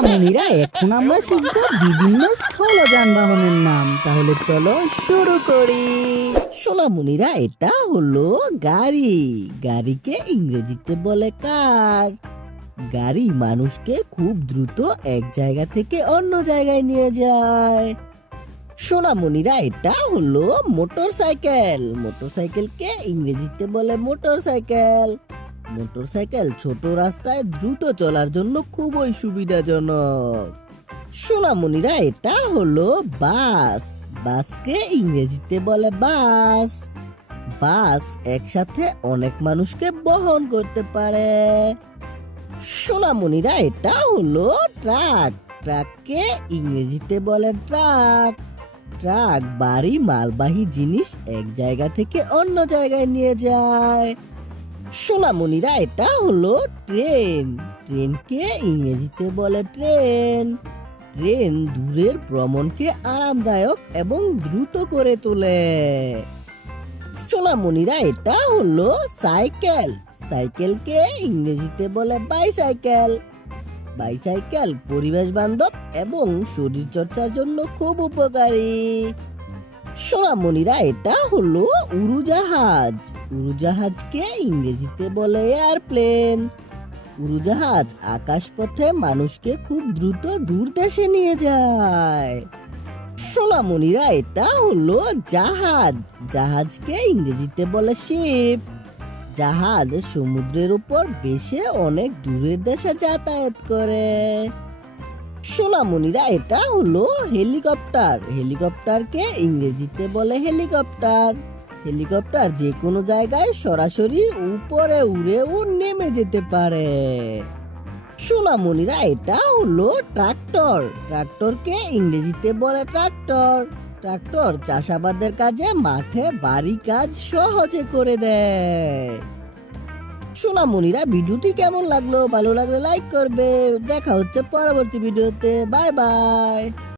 সোনামণিরা এখন আমরা শিখব বিভিন্ন স্থল যানবাহনের নাম। তাহলে চলো শুরু করি। সোনামণিরা এটা হলো গাড়ি। গাড়িকে ইংরেজিতে বলে কার। গাড়ি মানুষকে খুব দ্রুত এক জায়গা থেকে অন্য জায়গায় নিয়ে যায়। সোনামণিরা এটা হলো মোটরসাইকেল। মোটরসাইকেলকে ইংরেজিতে বলে মোটরসাইকেল। মোটরসাইকেল ছোট রাস্তায় দ্রুত চলার জন্য খুবই সুবিধাজনক। সোনামণিরা এটা হলো বাস। বাসকে ইংরেজিতে বলে বাস। বাস একসাথে অনেক মানুষকে বহন করতে পারে। সোনামণিরা এটা হলো ট্রাক। ট্রাককে ইংরেজিতে বলে ট্রাক। ট্রাক ভারী মালবাহী জিনিস এক জায়গা থেকে অন্য জায়গায় নিয়ে যায়। সোনামণিরা এটা হলো ট্রেন। ট্রেনকে ইংরেজিতে বলে ট্রেন। ট্রেন দূরের ভ্রমণকে আরামদায়ক এবং দ্রুত করে তোলে। সোনামণিরা এটা হলো সাইকেল। সাইকেলকে ইংরেজিতে বলে বাইসাইকেল। বাইসাইকেল পরিবেশ বান্ধব এবং শরীর চর্চার জন্য খুব উপকারী। সোনামণিরা এটা হলো উড়োজাহাজ। উড়োজাহাজকে ইংরেজিতে বলে এয়ারপ্লেন। উড়োজাহাজ আকাশপথে মানুষকে খুব দ্রুত দূর দেশে নিয়ে যায়। সোনামণিরা এটা হলো জাহাজ। জাহাজকে ইংরেজিতে বলে শিপ। জাহাজ সমুদ্রের উপর ভেসে অনেক দূরের দেশে যাতায়াত করে। সোনামণিরা এটা হলো হেলিকপ্টার। হেলিকপ্টারকে ইংরেজিতে বলে হেলিকপ্টার। হেলিকপ্টার যে কোনো জায়গায় সরাসরি উপরে উড়েও নেমে যেতে পারে। সোনামণিরা এটা হলো ট্রাক্টর। ট্রাক্টরকে ইংরেজিতে বলে ট্রাক্টর। ট্রাক্টর চাষাবাদের কাজে মাঠে ভারী কাজ সহজে করে দেয়। সোনামণিরা ভিডিওটি কেমন লাগলো? ভালো লাগলে লাইক করবে। দেখা হচ্ছে পরবর্তী ভিডিওতে। Bye bye.